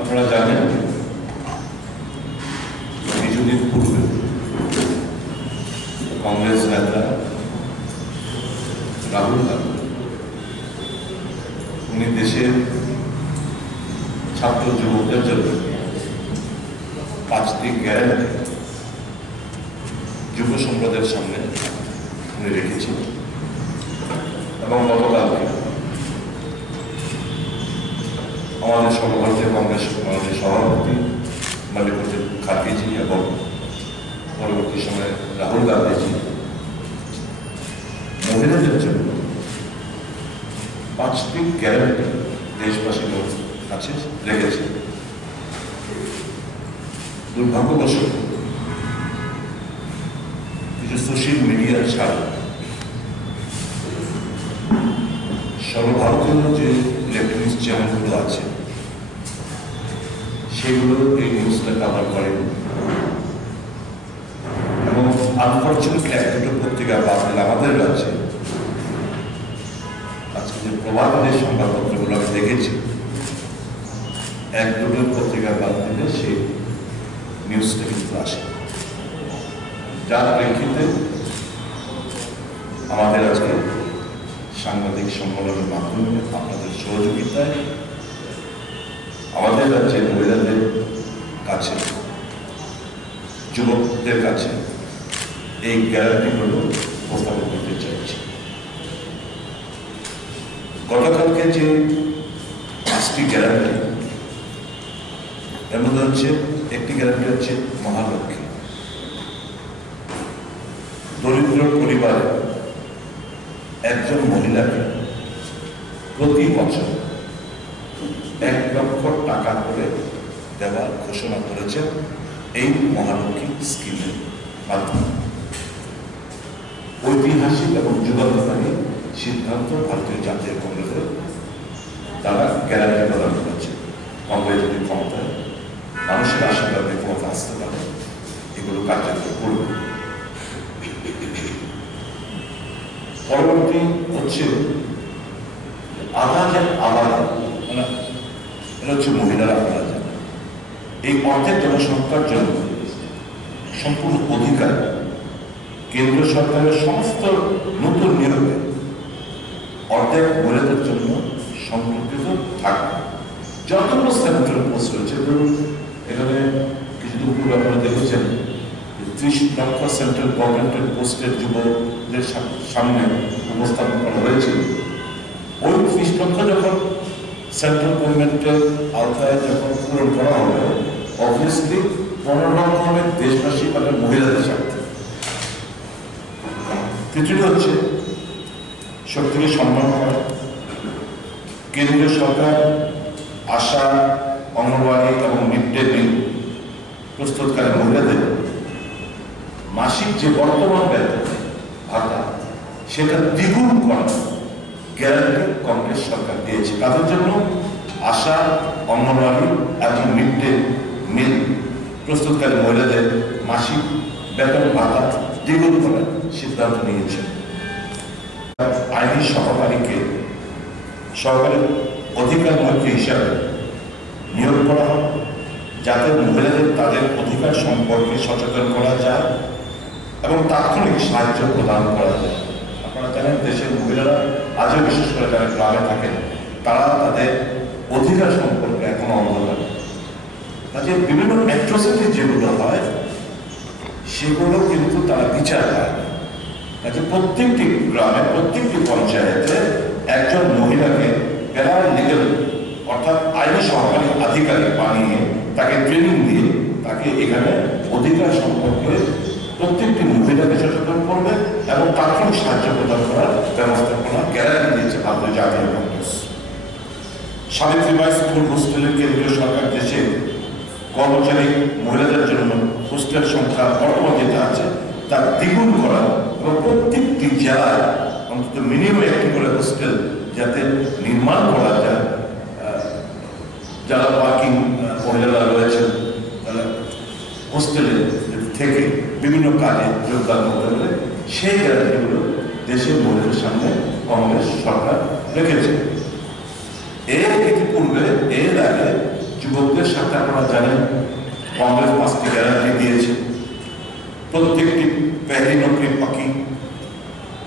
আপনারা জানেন কিছুদিন পূর্বে কংগ্রেস নেতা রাহুল গান্ধী উনি দেশের ছাত্র যুবকদের জন্য 5টি গ্যারান্টি যুব সম্প্রদায়ের সামনে উনি রেখেছিলেন এবং গতকালকে আমাদের সর্বভারতীয় কংগ্রেস সভাপতি মল্লিকার্জুন খার্গেজি এবং পরবর্তী সময়ে রাহুল গান্ধীজি মহিলাদের জন্য 5টি গ্যারান্টি দেশবাসীর কাছে রেখেছে। দুর্ভাগ্যবশত কিছু সোশ্যাল মিডিয়া ছাড়া সর্বভারতীয় যে ইলেকট্রনিক্স চ্যানেলগুলো আছে সেগুলো এই নিউজটা কভার করে এবং আনফর্চুনেটলি এক দুটো পত্রিকা বাদ দিলে আমাদের রাজ্যে আজকে যে প্রভাবের সংবাদপত্রগুলো আমি দেখেছি এক দুটো পত্রিকা বাদ দিলে সেই নিউজটা কিন্তু আসে, যার প্রেক্ষিতে আমাদের আজকে সাংবাদিক সম্মেলনের মাধ্যমে আপনাদের সহযোগিতায় আমাদের রাজ্যের মহিলাদের কাছে যুবকদের কাছে এই গ্যারান্টিগুলো উপস্থাপন করতে চাইছি। গতকালকে যে 5টি গ্যারান্টি এর মধ্যে হচ্ছে একটি গ্যারান্টি হচ্ছে মহালক্ষ্মী। দরিদ্র পরিবারে একজন মহিলাকে প্রতি বছর 1 লক্ষ টাকা করে দেওয়ার ঘোষণা করেছেন এই মহালক্ষ্মী স্কিমের মাধ্যমে। ঐতিহাসিক এবং যুগান্তকারী সিদ্ধান্ত ভারতীয় জাতীয় কংগ্রেসের তারা গ্যারান্টি প্রদান করেছে। কংগ্রেস যদি ক্ষমতায় মানুষের আশীর্বাদে ক্ষমতা আসতে পারে এগুলো কার্যকর করবে। পরবর্তী হচ্ছে আধার মানে এটা হচ্ছে মহিলারা আপনারা জানেন এই অর্ধেক জনসংখ্যার জন্য সম্পূর্ণ অধিকার কেন্দ্র সরকারের সমস্ত নতুন নিয়োগে অর্ধেক মহিলাদের জন্য সংরক্ষিত থাকবে। যতগুলো সেন্ট্রাল পোস্ট রয়েছে ধরুন এখানে কিছুদিন পূর্বে আপনারা দেখেছেন 30 লক্ষ সেন্ট্রাল গভর্নমেন্টের পোস্টের যুবকদের সামনে উপস্থাপন করা হয়েছিল। ওই 30 লক্ষ যখন সেন্ট্রাল গভর্নমেন্টের আওতায় যখন পূরণ করা হবে অবভিয়াসলি 15 লক্ষ হবে দেশবাসী মানে মহিলাদের স্বার্থে। তৃতীয়টি হচ্ছে শক্তিকে সম্মান করা। কেন্দ্রীয় সরকার আশা অঙ্গনওয়াড়ি এবং মিড ডে মিল প্রস্তুতকারী মহিলাদের মাসিক যে বর্তমান বেতন ভাতা সেটা দ্বিগুণ করার গ্যারান্টি কংগ্রেস সরকার দিয়েছে। তাদের জন্য আশা অঙ্গনওয়াড়ি এবং মিড ডে মিল প্রস্তুতকারী মহিলাদের মাসিক বেতন ভাতা দ্বিগুণ করার সিদ্ধান্ত নিয়েছে। আইনি সহকারীকে সরকারের অধিকার মন্ত্রী হিসাবে নিয়োগ করা হবে যাতে মহিলাদের তাদের অধিকার সম্পর্কে সচেতন করা যায় এবং তাৎক্ষণিক সাহায্য প্রদান করা যায়। আপনারা জানেন দেশের মহিলারা আজও বিশেষ করে যারা গ্রামে থাকেন তারা তাদের অধিকার সম্পর্কে এখনো অন্ধকার। কাজে বিভিন্ন অ্যাট্রোসিটি যেগুলো হয় সেগুলো কিন্তু তারা বিচার পায় না। কাজে প্রত্যেকটি গ্রামে প্রত্যেকটি পঞ্চায়েতে একজন মহিলাকে প্যারালিগ্যাল অর্থাৎ আইনি সহকারী আধিকারিক বানিয়ে তাকে ট্রেনিং দিয়ে তাকে এখানে অধিকার সম্পর্কে প্রত্যেকটি মহিলাকে সচেতন করবে এবং তাৎক্ষণিক সাহায্য প্রদান করার ব্যবস্থাপনা গ্যারান্টি দিয়েছে ভারতীয় জাতীয় কংগ্রেস। সাবিত্রীবাই স্কুল হোস্টেলের কেন্দ্রীয় সরকার দেশে কর্মচারী মহিলাদের জন্য হোস্টেল সংখ্যা বর্তমান যেটা আছে তার দ্বিগুণ করা এবং প্রত্যেকটি জেলায় অন্তত মিনিমাম একটি করে হোস্টেল যাতে নির্মাণ করা যায়। যারা ওয়ার্কিং মহিলারা রয়েছেন তারা হোস্টেলে থেকে বিভিন্ন কাজে যোগদান করতে পারে সেই গ্যারান্টিগুলো দেশের মহিলাদের সামনে কংগ্রেস সরকার রেখেছে। এর ইতিপূর্বে এর আগে যুবকদের সাথে আপনারা জানেন কংগ্রেস 5টি গ্যারান্টি দিয়েছে। প্রত্যেকটি পেহলি নকরি পাখি,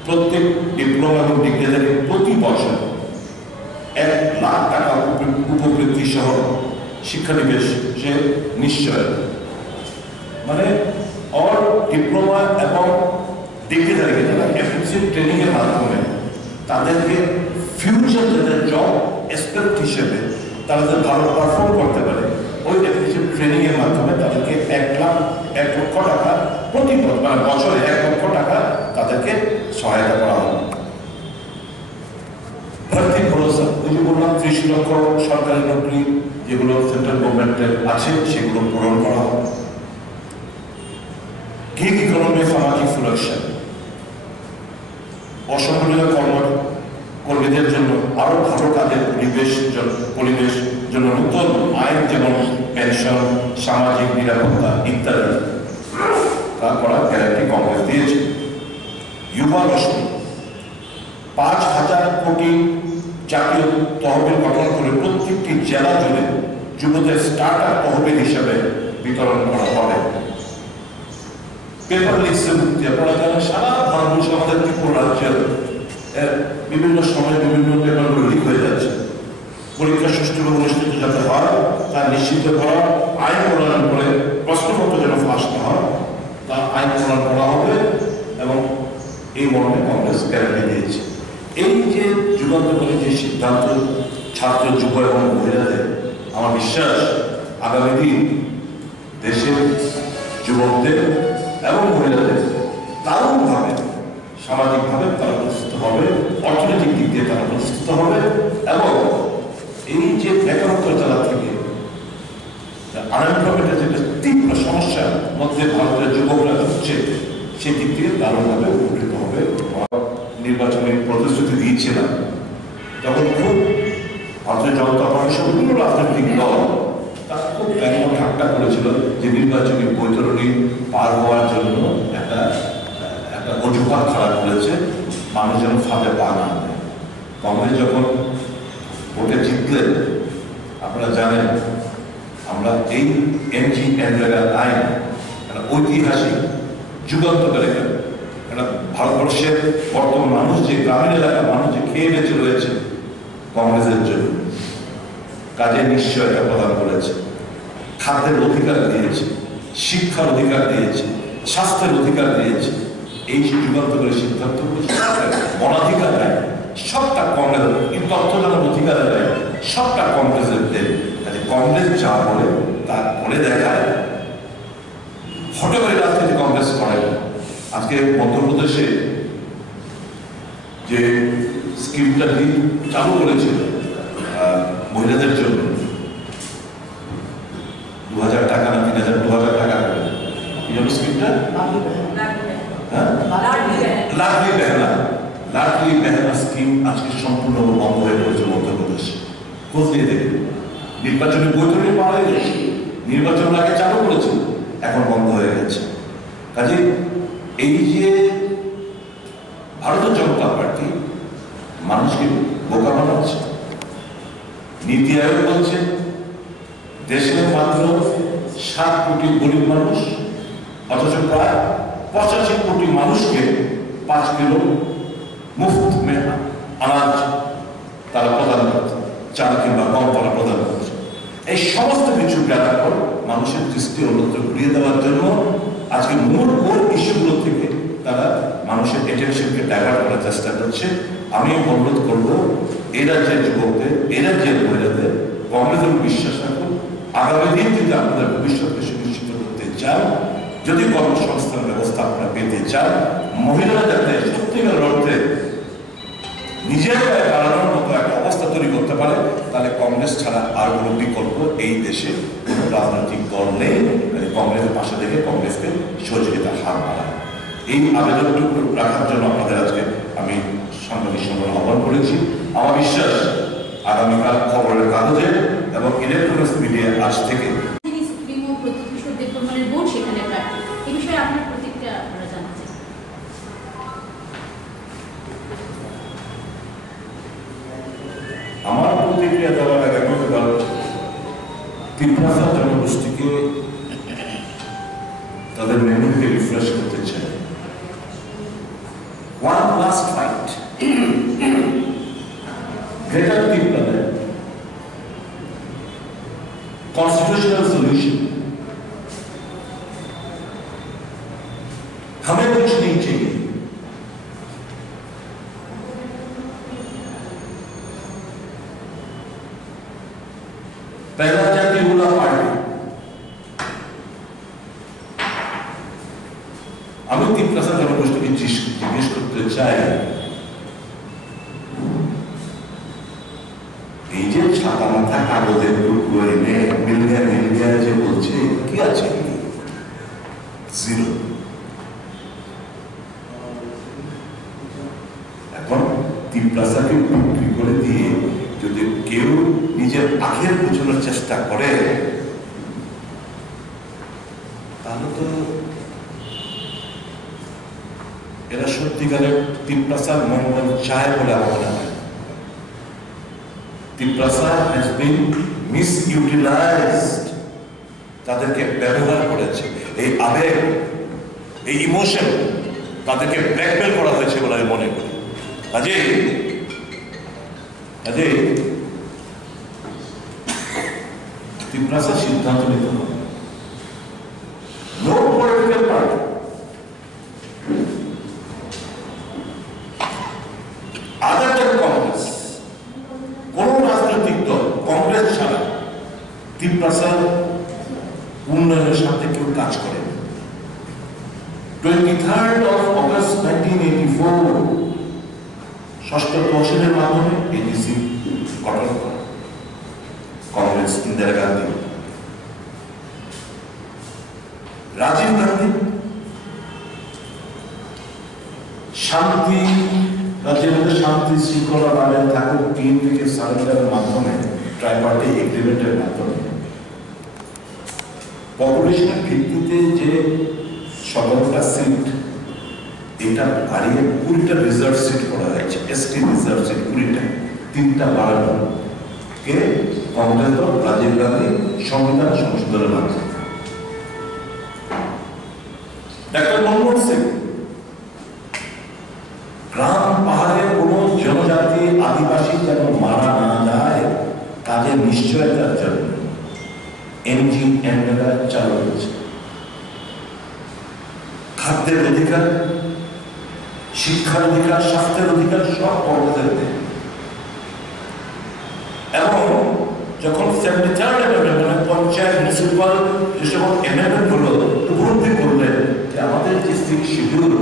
প্রত্যেক ডিপ্লোমা এবং ডিগ্রিধারী প্রতি বছর 1 লাখ টাকা উপবৃত্তি সহ শিক্ষানিবেশে নিশ্চয়, মানে অল ডিপ্লোমা এবং ডিগ্রিধারীকে যারা অ্যাপ্রেন্টিসশিপ ট্রেনিং এর মাধ্যমে তাদেরকে ফিউচার যাদের জব এক্সপেক্ট হিসেবে তারা যাতে ভালো পারফর্ম করতে পারে, ওই অ্যাপ্রেন্টিসশিপ ট্রেনিং এর মাধ্যমে তাদেরকে 1 লক্ষ টাকা প্রতি মানে বছরে 1 লক্ষ টাকা তাদেরকে সহায়তা করা হবে। ভর্তি ভরসা, ওই যে বললাম 30 লক্ষ সরকারি নকরি যেগুলো সেন্ট্রাল গভর্নমেন্টের আছে সেগুলো পূরণ করা হবে। গিগ ইকোনমি, সামাজিক সুরক্ষা, অসংগঠিত কর্মীদের জন্য আরো ভালো কাজের পরিবেশ জন্য নতুন আইন যেমন পেনশন, সামাজিক নিরাপত্তা ইত্যাদি তা করার গ্যারান্টি কংগ্রেস দিয়েছে। যুবা রশ্মি, 5,000 কোটি জাতীয় তহবিল গঠন করে প্রত্যেকটি জেলা জুড়ে যুবদের স্টার্ট আপ তহবিল হিসাবে বিতরণ করা হবে। পেপার লিক্সের মুক্তি, আপনারা জানেন সারা ভারতবর্ষে আমাদের ত্রিপুরা রাজ্যের বিভিন্ন সময় বিভিন্ন পেপারগুলো লিক হয়ে যাচ্ছে। পরীক্ষা সুষ্ঠুভাবে অনুষ্ঠিত যাতে হয় তা নিশ্চিত করা, আইন প্রণয়ন করে প্রশ্নপত্র যেন ফাঁস না হয় তা আইন প্রণয়ন করা হবে এবং এই মর্মে কংগ্রেস গ্যারান্টি দিয়েছে। এই যে যুগান্তকারী যে সিদ্ধান্ত ছাত্র, যুব এবং মহিলাদের, আমার বিশ্বাস আগামী দিন দেশের যুবকদের এবং মহিলাদের দারুণভাবে সামাজিকভাবে তারা প্রস্তুত হবে, অর্থনৈতিক দিক দিয়ে তারা প্রস্তুত হবে এবং এই যে বেকারত্ব জ্বালা থেকে আনএমপ্লয়মেন্টের যেটা তীব্র সমস্যার মধ্যে ভারতের যুবকরা হচ্ছে সেই দিক থেকে দারুণভাবে উপকৃত হবে। নির্বাচনের প্রতিশ্রুতি দিয়েছিলাম তখন খুব ভারতীয় জনতা পার্টি সহ বিভিন্ন রাজনৈতিক দল তারা খুব ব্যঙ্গ ঠাট্টা করেছিল যে নির্বাচনী বৈতরণী পার হওয়ার জন্য একটা অজুহাত খাড়া করেছে, মানুষ যেন ফাঁদে পা না দেয়। কংগ্রেস যখন ভোটে জিতলেন, আপনারা জানেন আমরা এই এমজি এনরেগা আইন একটা ঐতিহাসিক যুগান্তকারী একটা ভারতবর্ষের বর্তমান মানুষ যে গ্রামীণ এলাকার মানুষ যে খেয়ে বেঁচে রয়েছে কংগ্রেসের জন্য কাজের নিশ্চয়তা প্রদান করেছে, খাদ্যের অধিকার দিয়েছে, শিক্ষার অধিকার দিয়েছে, স্বাস্থ্যের অধিকার দিয়েছে। এই যুগান্তকারী সিদ্ধান্তগুলো অনাধিকার দেয় সবটা কংগ্রেস, কিন্তু অর্থজনের অধিকার দেয় সবটা কংগ্রেসের দেয়। কাজে কংগ্রেস যা বলে তা বলে দেখায়, হতে করে রাজনীতি কংগ্রেস করে। আজকে মধ্যপ্রদেশে যে স্কিমটা চালু করেছিল মহিলাদের জন্য 2,000 টাকা না 2,000 টাকা করে, এই জন্য স্কিমটা লাডলি বেহনা স্কিম আজকে সম্পূর্ণ বন্ধ হয়ে পড়েছে মধ্যপ্রদেশে। খোঁজ নিয়ে দেখবে, নির্বাচনী বৈতরণী পাওয়া হয়ে গেছে, নির্বাচন আগে চালু করেছিল, এখন বন্ধ হয়ে গেছে। কাজে এই যে ভারতীয় জনতা পার্টি মানুষকে বোকা বানাচ্ছে, নীতি আয়োগ বলছে দেশের মাত্র 7 কোটি গরিব মানুষ, অথচ প্রায় 85 কোটি মানুষকে 5 কিলো মুফত আনাজ তারা প্রদান করছে, চাল কিংবা কম তারা প্রদান করছে। এই সমস্ত কিছু জ্ঞান পর মানুষের দৃষ্টি অন্যত্র ঘুরিয়ে দেওয়ার জন্য আজকে মূল ইস্যুগুলো থেকে তারা মানুষের অ্যাটেনশনকে ডাইভার্ট করার চেষ্টা করছে। আমি অনুরোধ করবো এই রাজ্যের যুবকদের, এই রাজ্যের মহিলাদের কংগ্রেসের বিশ্বাস রাখুন। আগামী দিন যদি আপনাদের ভবিষ্যৎকে সুনিশ্চিত করতে চান, যদি কর্মসংস্থান ব্যবস্থা আপনারা পেতে চান, মহিলারা যাতে সত্যিকার অর্থে নিজের গায়ে দাঁড়ানোর মতো একটা অবস্থা তৈরি করতে পারে, তাহলে কংগ্রেস ছাড়া আর কোনো বিকল্প এই দেশে কোনো রাজনৈতিক দল নেই। কংগ্রেসের পাশে থেকে কংগ্রেসকে সহযোগিতার হাত বাড়ায়। এই আবেদনটুকু রাখার জন্য আপনাদের আজকে আমি সাংবাদিক সম্মেলন আহ্বান করেছি। আমার বিশ্বাস আগামীকাল খবরের কাগজে এবং ইলেকট্রনিক্স মিডিয়া আজ থেকে আমার প্রতিক্রিয়া দেওয়ার আগে তিপ্রাসা জনগোষ্ঠীকে তাদের মেমোরিকে রিফ্রেশ করতে চাই। One last fight. Greater Tiplanet. Constitutional solution. हमें कुछ नहीं चाहिए। पहला जाति उला पार्टी আমি তিপ্রাসা জনগোষ্ঠীকে জিজ্ঞেস করতে চাই, এই যে ছাতা মাথা কাগজের টুকরো এনে মিলিয়া যে বলছে কি আছে? জিরো। এখন তিপ্রাসাকে বিক্রি করে দিয়ে যদি কেউ নিজের আখের বুঝানোর চেষ্টা করে তাহলে তো এরা সত্যিকারের তিপ্রাসার মঙ্গল চায় বলে আমার মনে হয়। তিপ্রাসা হ্যাজ বিন মিসইউটিলাইজড, তাদেরকে ব্যবহার করেছে। এই আবেগ, এই ইমোশন তাদেরকে ব্ল্যাকমেল করা হয়েছে বলে আমি মনে করি। কাজেই তিপ্রাসা সিদ্ধান্ত নিতে হবে। No political party, other than Congress, কোন রাজনৈতিক দল কংগ্রেস ছাড়া তিপ্রাসার উন্নয়নের সাথে কেউ কাজ করে। 23rd of August 1984 ষষ্ঠ তহসিলের মাধ্যমে এডিসি গঠন করে কংগ্রেস, ইন্দিরা গান্ধী, রাজীব গান্ধী শান্তি, রাজ্যের মধ্যে শান্তি শৃঙ্খলা বজায় থাকুক বিএনপিকে সারেন্ডারের মাধ্যমে, ট্রাইপার্টি এগ্রিমেন্টের মাধ্যমে পপুলেশনের ভিত্তিতে যে 17টা সিট এটা বাড়িয়ে 20টা রিজার্ভ সিট করা হয়েছে। এসটি রিজার্ভ সিট 20টা, 3টা বাড়ানো কে কংগ্রেস দল, রাজীব গান্ধী সংবিধান সংশোধনের মাধ্যমে। ডাক্তার মনমোহন সিং গ্রাম পাহাড়ে কোন জনজাতি আদিবাসী যেন মারা না যায় কাজে নিশ্চয়তার জন্য এনজিএনএলআর চালু হয়েছে। খাদ্যের অধিকার, শিক্ষার অধিকার, স্বাস্থ্যের অধিকার সব কর্মীদের দেয়। এবং যখন 73rd অ্যামেন্ডমেন্ট মানে পঞ্চায়েত মিউনিসিপাল যে সকল অ্যামেন্ডমেন্ট হলো, উপলব্ধি করলেন যে আমাদের যে 6 শিডিউল,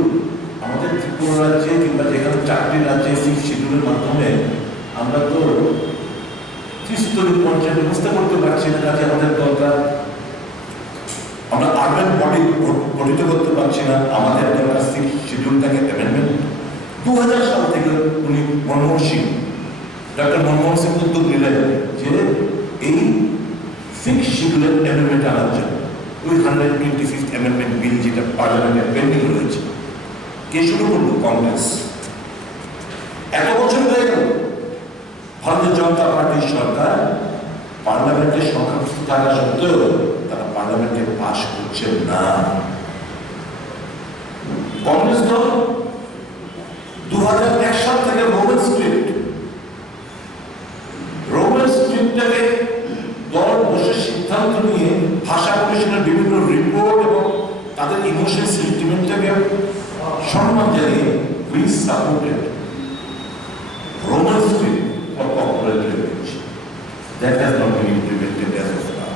আমাদের ত্রিপুরা রাজ্যে কিংবা যেখানে 4টি রাজ্যে 6 শিডিউলের মাধ্যমে আমরা তো ত্রিস্তরীয় পঞ্চায়েত ব্যবস্থা করতে পারছি না, কাজে আমাদের দরকার। আমরা আরবান বডি গঠিত করতে পারছি না, আমাদের দরকার 6 শিডিউলটাকে অ্যামেন্ডমেন্ট। 2000 সাল থেকে উনি মনমোহন সিং, ডক্টর মনমোহন সিং উদ্যোগ নিলেন যে এই 6 শিডিউলের অ্যামেন্ডমেন্ট আনার জন্য। ওই 125th অ্যামেন্ডমেন্ট বিল যেটা পার্লামেন্টে পেন্ডিং রয়েছে, কে শুরু করলো? কংগ্রেস। এত বছর হয়ে গেল, ভারতীয় জনতা পার্টির সরকার পার্লামেন্টের সংখ্যাগরিষ্ঠ থাকা সত্ত্বেও তারা পার্লামেন্টে পাশ করছেন না। কংগ্রেস দল 2001 সাল থেকে রোমান স্ক্রিপ্টটাকে দল বসে সিদ্ধান্ত নিয়ে ভাষা কমিশনের বিভিন্ন রিপোর্ট এবং তাদের ইমোশন সেন্টিমেন্টটাকে সম্মান জানিয়ে we supported Roman script for corporate language. That has not been implemented as of now.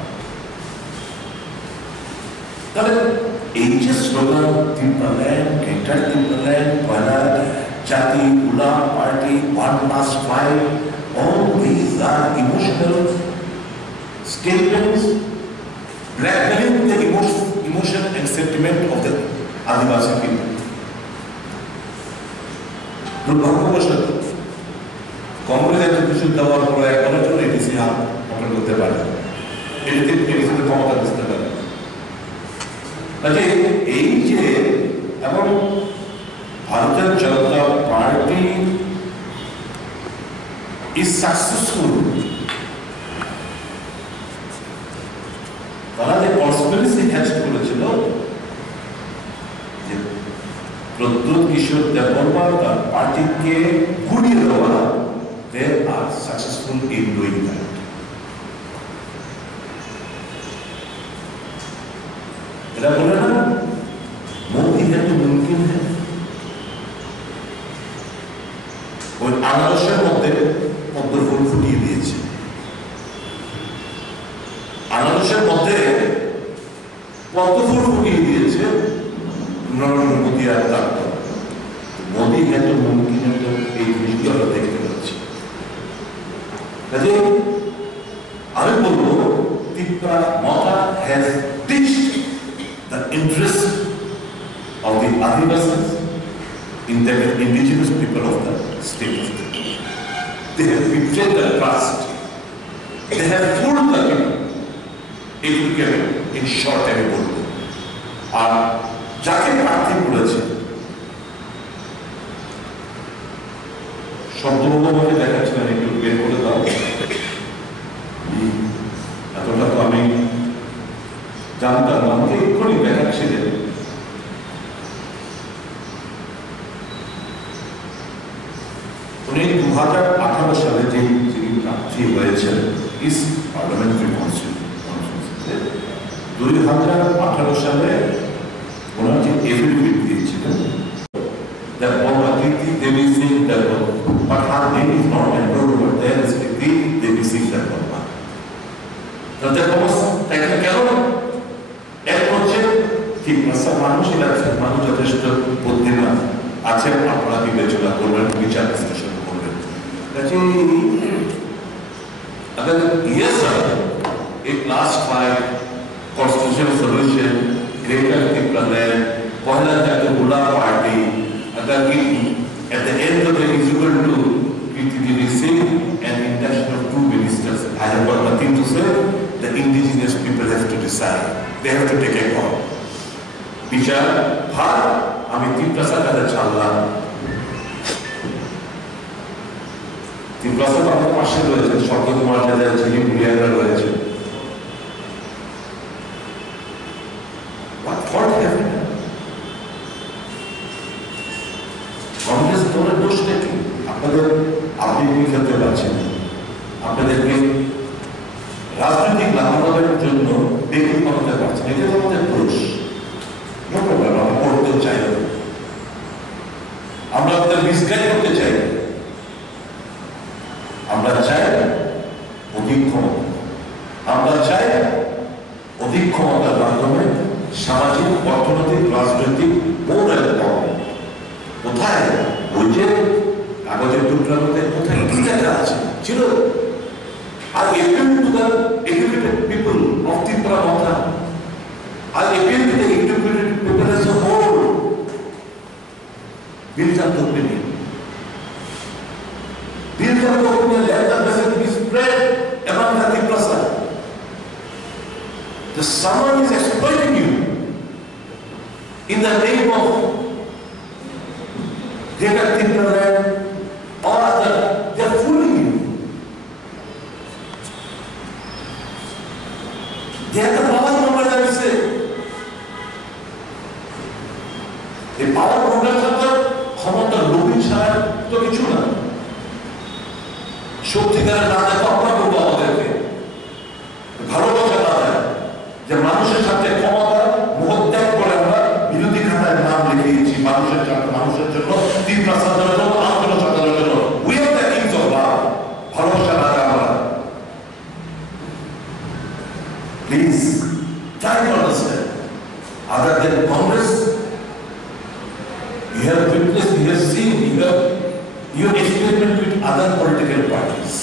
তাহলে এই যে স্লোগান তিপ্রাল্যান্ড, গ্রেটার তিপ্রাল্যান্ড, পয়লা জাতি, উলা party, 1+5, all these are emotional statements blackmailing the emotion and sentiment of the Adivasi people. দুর্ভাগ্যবশত কংগ্রেস এত কিছু দেওয়ার পরে এখনের জন্য এডিসি গঠন করতে পারে, এডিসিতে ক্ষমতা বুঝতে পারে। এই যে এবং ভারতীয় জনতা পার্টি is successful তারা যে কনস্পিরেসি হ্যাচ করেছিল যে প্রদ্যোৎ কিশোর দেববর্মা তার পার্টিকে ঘুরিয়ে দেওয়া, they are successful in doing that. এরা বলে না মোদি है तो मुमकिन है। ওই আনারসের মধ্যে পদ্ম ফুল ফুটিয়ে দিয়েছে, আনারসের মধ্যে পদ্ম ফুল ফুটিয়ে দিয়েছে নরেন্দ্র মোদী আর তার দল। মোদি है तो मुमकिन है তো এই জিনিসগুলো আমরা দেখতে পাচ্ছি। কাজে আমি বলবো তিপ্রা মতা has ditched the interest of the Adivasis, in the indigenous people of the state of Tripura. They have betrayed the trust. They have fooled the people. It will get in short and good. আর যাকে প্রার্থী করেছে শব্দবন্ধকে দেখাচ্ছিলেন, একটু বের করে দাও। এতটা তো আমি জানতাম না, আমাকে এক্ষুনি দেখাচ্ছিলেন। উনি 2018 সালে যে যিনি প্রার্থী হয়েছেন ইস্ট পার্লামেন্টারি কনস্টিটিউয়েন্সিতে 2018 সালে ওনার যে এফিডেভিট দিয়েছিলেন that Bhagavati Devi Singh Dalwal, but her name is not enrolled over there, is Devi Singh Dalwal. তাতে তাকে কেন এক হচ্ছে ঠিক মানুষ মানুষ যথেষ্ট বুদ্ধিমান আছে, আপনারা বিবেচনা করবেন, বিচার বিশ্লেষণ করবেন। अगर ये सब एक class 5 constitutional solution greater plan पहला जाके बुला पार्टी अगर कि at the end of the is equal to PTDB Singh and induction of 2 ministers, I have got nothing to say. The indigenous people have to decide. They have to take a call. বিচার ভার আমি তিপ্রাসার কাছে ছাড়লাম। তিপ্রাসার আমার পাশে রয়েছে স্বর্গকুমার যাদের যিনি পুলিয়ারা রয়েছে। কংগ্রেস দলের দোষটা কি? আপনাদের আপনি খেলতে পারছেন, আপনাদেরকে রাজনৈতিক লাভের জন্য বেকুব করতে পারছেন, এটা আমাদের দোষ। আমরা করতে চাই, আমরা আপনাদের মিসগাইড করতে চাই, আমরা চাই অধিক ক্ষমতা, আমরা চাই অধিক ক্ষমতার মাধ্যমে সামাজিক, অর্থনৈতিক, রাজনৈতিক কোথায় ওই যে কাগজের টুকরার মধ্যে কোথায় কি জায়গা আছে ছিল। আর appeal to the educated people of Tripura Mata, I appeal to the educated people as a whole, build up the opinion. Build up the opinion, let the message be spread among the Triprasa. The someone is exploiting you in the name of greater Tripura or other, they are fooling you. They have the power number, I will say. The power number ছাড়া ক্ষমতা লোভী ছাড়া তো কিছু না। সত্যিকারের না দেখো আমরা বলবো আমাদেরকে ভালোবাসা না দেয় যে মানুষের সাথে ক্ষমতা মোহত্যাগ করে আমরা বিরোধী খাতায় নাম লিখিয়েছি মানুষের জন্য, মানুষের জন্য, তিপ্রাসাদের জন্য, আন্দোলন সাধারণের জন্য। We are the kings of love. ভালোবাসা না দেয় আমরা। Please try to understand. Other than Congress, you have witnessed, you have seen, you have experimented with other political parties.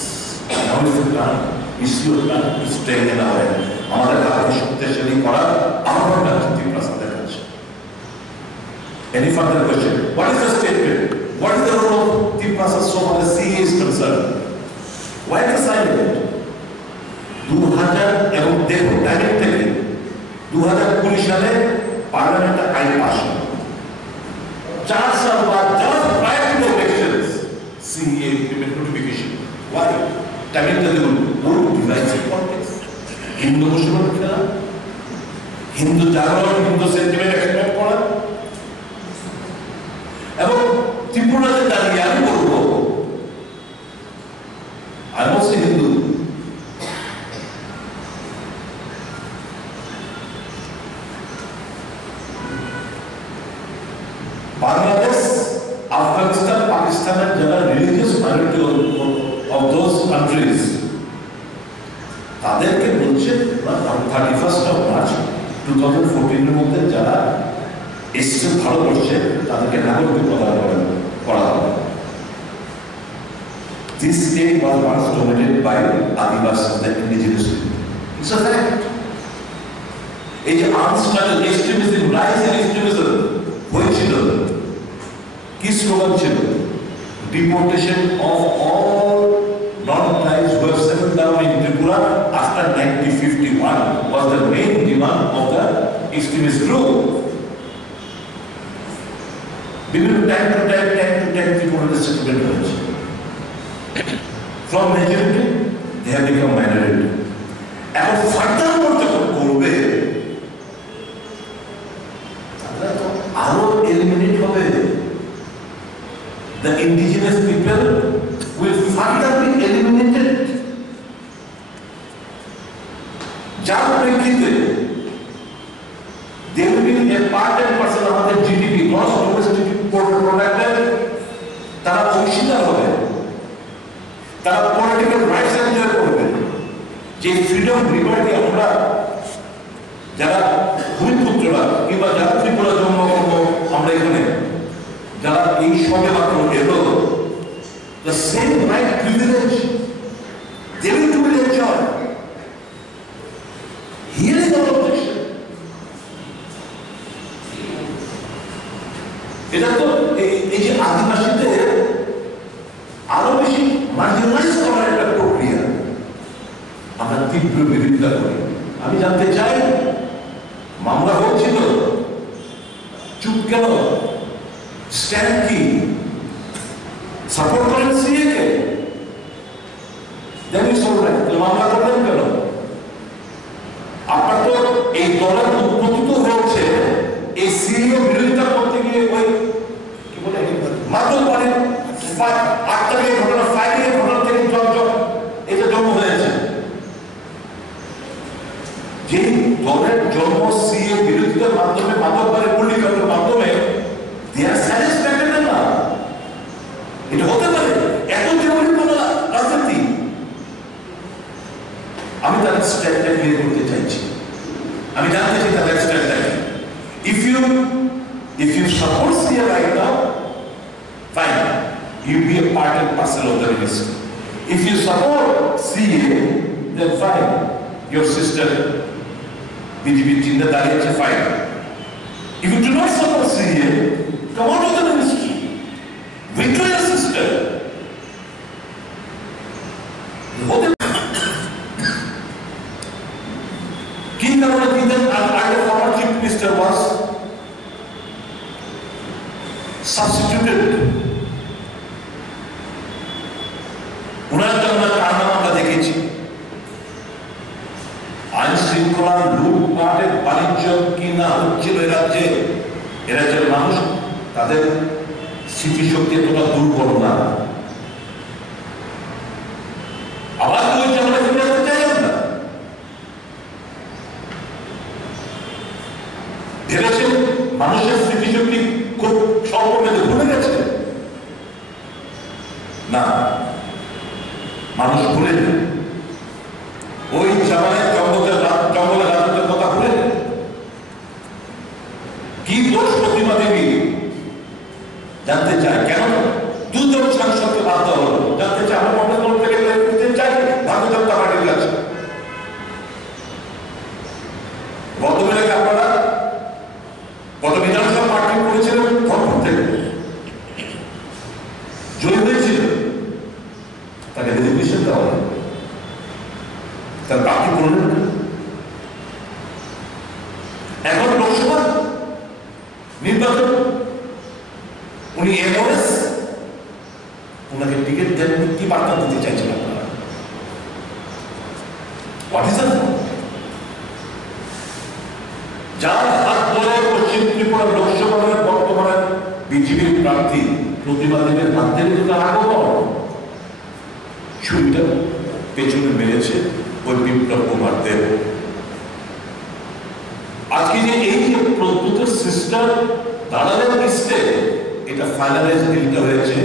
Now is the time, is your time to stay in our end. আমাদের হাতে শক্তিশালী করা আমার কাছে তিপ্রাসাদের কাছে। Any further question? What is the statement? What is the role of Triprasa so far as CA is concerned? Why the silent? 2000 এবং দেখো timing থেকে 2020 সালে পার্লামেন্টে আইন পাস হয়। 4 সাল बाद just prior to the elections CA implement notification. Why? টাইমিংটা দেখুন, ওর ডিভাইসিভ পলিটিক্স, হিন্দু মুসলমান খেলা, হিন্দু জাগরণ, হিন্দু সেন্টিমেন্ট এক্সপেক্ট করা, এবং ত্রিপুরাতে দাঁড়িয়ে আমি বলবো আমি হচ্ছে হিন্দু। বাংলাদেশ, আফগানিস্তান, পাকিস্তানের যারা religious minority of those countries, তাদেরকে বলছে 31 মার্চ 2014 মধ্যে যারা এসছে ভারতবর্ষে তাদেরকে নাগরিক প্রদান করা হবে। This state was once dominated by Adivasis, the indigenous people. It's a fact. এই যে unstarted extremism, rising extremism হয়েছিল, কি স্লোগান ছিল? Deportation of all non-tribes who have settled down in Tripura after 1951 was the main demand of the extremist group. বিভিন্ন time to time ত্রিপুরাতে settlement হয়েছে। From majority, they have become minority. এখন further যখন করবে তারা তো আরো এলিমিনেট হবে। The indigenous people will further be eliminated. যার প্রেক্ষিতে they will be a part and parcel of the GDP, gross domestic product, তারা অংশীদার হবে, তারা পলিটিক্যাল রাইটস এনজয় করবে। যে ফ্রিডম লিবার্টি আমরা যারা ভূমিপুত্ররা কিংবা যারা ত্রিপুরা জন্মগ্রহণ আমরা এখানে যারা এই সবে মাত্র এলো, the same right privilege they will enjoy. Here is the objection. এটা তো এই যে আদিবাসীদের আরো বেশি মার্জিনালাইজ করার একটা প্রক্রিয়া, আমরা তীব্র বিরোধিতা করি। আমি জানতে চাই, মামলা হচ্ছিল, চুপ কেন? স্ট্যান্ড কি? সাপোর্ট করেন সিএ কে? জানি সবাই মামলা করলেন কেন? আপনার তো এই দলের উৎপত্তি তো হচ্ছে এই সিএ বিরোধিতা করতে গিয়ে ওই কি বলে মাদল পানি 8 তারিখের ঘটনা, 5 তারিখের ঘটনা থেকে এটা জন্ম হয়েছে। যে দলের জন্ম সিএ বিরোধিতার মাধ্যমে, মাদক পানির পল্লীকরণের মাধ্যমে, they are satisfied না। এটা হতে পারে এত জরুরি কোনো রাজনীতি। আমি তাদের স্ট্যান্ডটা ক্লিয়ার করতে চাইছি। আমি জানতে চাই তাদের স্ট্যান্ডটা কি। If you support CA right now, fine, you be a part and parcel of the ministry. If you support CA, then fine, your sister BJP Chinda Daliache, fine. If you do not support CA, come out of the ministry. Withdraw your sister. King Karunatindan, and the former chief minister was substituted. উনার জন্য কারণ আমরা দেখেছি, আইন শৃঙ্খলা, লুটপাটের বাণিজ্য কিনা হচ্ছিল এ রাজ্যের মানুষ, তাদের স্মৃতিশক্তি এতটা দুর্বল না। আবার ওই জায়গাটা ফিরে আসতে চাই আমরা। ভেবেছেন মানুষের স্মৃতিশক্তি খুব স্বল্প মেয়াদে ভুলে গেছে? না, মানুষ ভুলে না। ওই জামানের জঙ্গলে রাজত্বের কথা ভুলে কি দোষ প্রতিমা দেবী জানতে চায় কেন দুজন সাংসদকে বাধ্য হলো? জানতে চাই আমরা কংগ্রেস দল থেকে চাই ভারতীয় জনতা পার্টির কাছে। গতবেলাকে আপনারা গত বিধানসভা পার্টি করেছিলেন ধর্ম থেকে জয়ী হয়েছিল, তাকে রেজিগনেশন দেওয়া হয়, তার বাকি করলেন। এখন লোকসভা নির্বাচন, উনি এমএস, ওনাকে টিকিট দেন, কি বার্তা দিতে চাইছেন আপনারা? What is that? প্রার্থী প্রতিবাদীদের মাধ্যমে তার আগমন, ছুরিটা পেছনে মেরেছে ওই বিপ্লব কুমার দেব। আজকে যে এই যে প্রদ্যুৎ সিস্টার দাঁড়ালেন লিস্টে, এটা ফাইনালাইজ বিলটা হয়েছে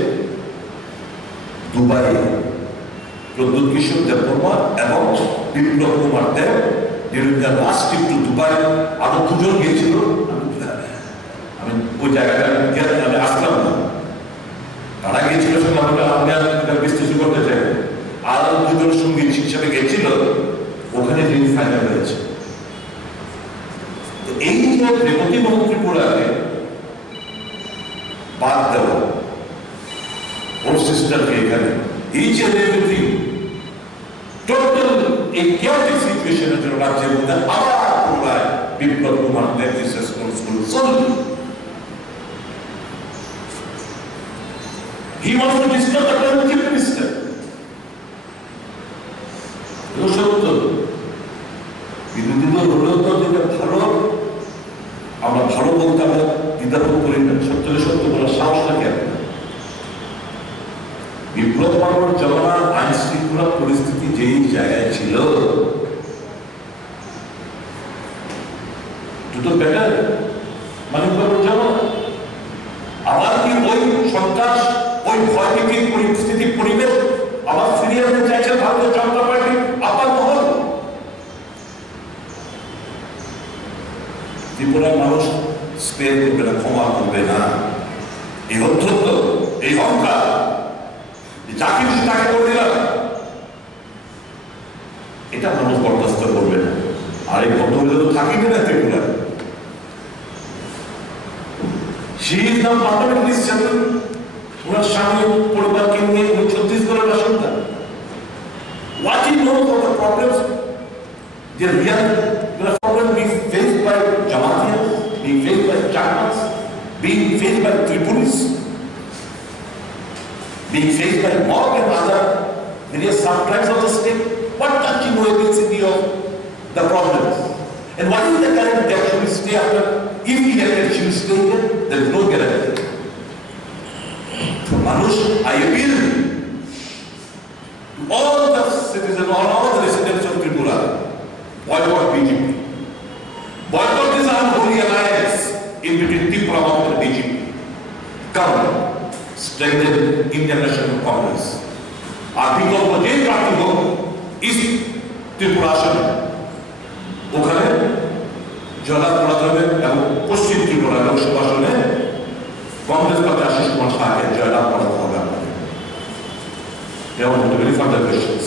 দুবাই। প্রদ্যুৎ কিশোর দেববর্মা এবং Biplab Kumar Deb during the last trip to Dubai. আরো দুজন গিয়েছিল, আমি ওই জায়গাটা আমি আসলাম না, তারা গিয়েছিল সঙ্গে আমরা বিশ্লেষণ করতে চাই। আরো দুজন সঙ্গীত হিসেবে গেছিল, ওখানে ডিল ফাইনাল হয়েছে। এই যে রেবতী মন্ত্রীপুরাকে বাদ দেওয়া, ওর সিস্টারকে এখানে ইচ এন্ড এভরিথিং টোটাল এই কেওটিক সিচুয়েশনের জন্য রাজ্যের মধ্যে আবার পুনরায় Biplab Kumar Deb is responsible solely. He wants to disturb the current chief minister. সত্য বিরোধী দল হলেও তো যেটা ভালো, আমরা ভালো বলতে আমরা দ্বিধাবোধ করি না, সত্যকে সত্য বলার সাহস থাকে। বিপ্লব পরবর জমানার আইন শৃঙ্খলা পরিস্থিতি যেই জায়গায় ছিল, দুটো বেটার মানে জমা আবার কি ওই সন্ত্রাস, ওই ভয়ভীতির পরিস্থিতি পরিবেশ আবার ফিরিয়ে আনতে চাইছে ভারতীয় জনতা পার্টি আপার মহল। ত্রিপুরার মানুষ স্পেয়ার করবে না, ক্ষমা করবে না। এই অধ্যত্ত, এই অহংকার, যাকে খুশি তাকে করে দিলাম, এটা মানুষ বরদাস্ত করবে না। আর এই ভদ্রমহিলা তো থাকেনি না Tripura. She is now permanently settled. ওনার স্বামী পরিবারকে নিয়ে উনি ছত্তিশগড়ের বাসিন্দা। What he knows of the problems, the real problem being faced by Jamaatians, being faced by Chakmas, being faced by Tripuris, being faced by mob and other various subtribes of the state. What does he know ABC of the problems? And what is the guarantee that she will stay after? If he elected, she will stay there. There is no guarantee. Manush, I appeal to all the citizens, all the residents of Tripura, boycott BJP. Boycott this unholy alliance in between Tripura and BJP. Come, strengthen Indian National Congress. Our people for J Party hope is Tripura Ashan. ওখানে জলা পড়া যাবে এবং পশ্চিম ত্রিপুরা লোকসভা আসনে Congress party Ashis Kumar শাহকে জয়লাভ করাতে হবে আমাদের। There are very further questions.